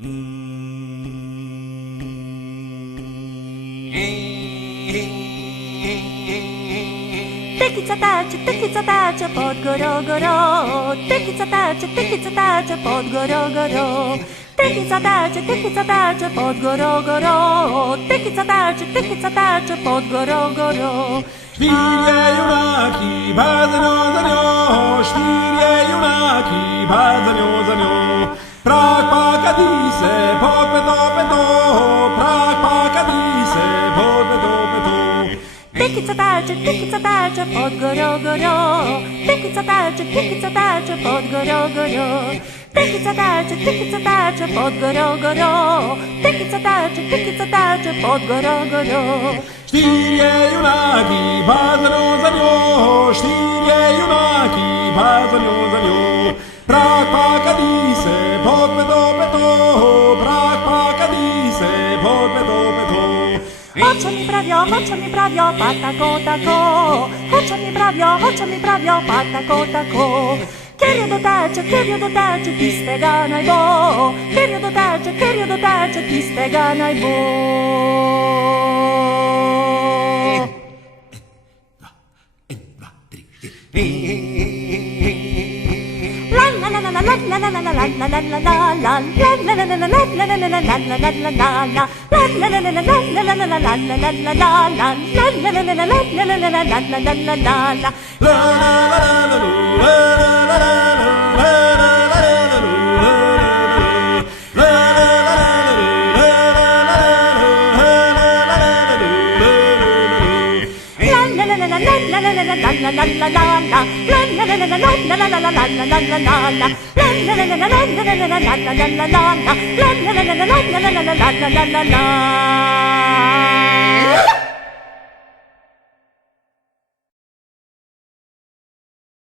Tykica tacie pod goro. Tykica tacie pod goro. Tykica tacie pod goro. Tykica tacie pod goro. Świrie junaki, bardzo za nią, świrie junaki, bardzo za nią. Prak pakadise, pod peto, prak pakadise, pod peto. Tykica tacie pod goro. Tykica tacie pod goro. Tykica tacie pod goro. Tykica tacie pod goro. Świrie junaki, bardzo za nią, świrie junaki, bardzo za nią. Prak pakadise, pod peto, prak pakadise, pod peto. Oczy mi prawią, patako. Oczy mi prawią, patako. Kerio do tacie, ti stega najbo. Kerio do tacie, ti stega najbo. La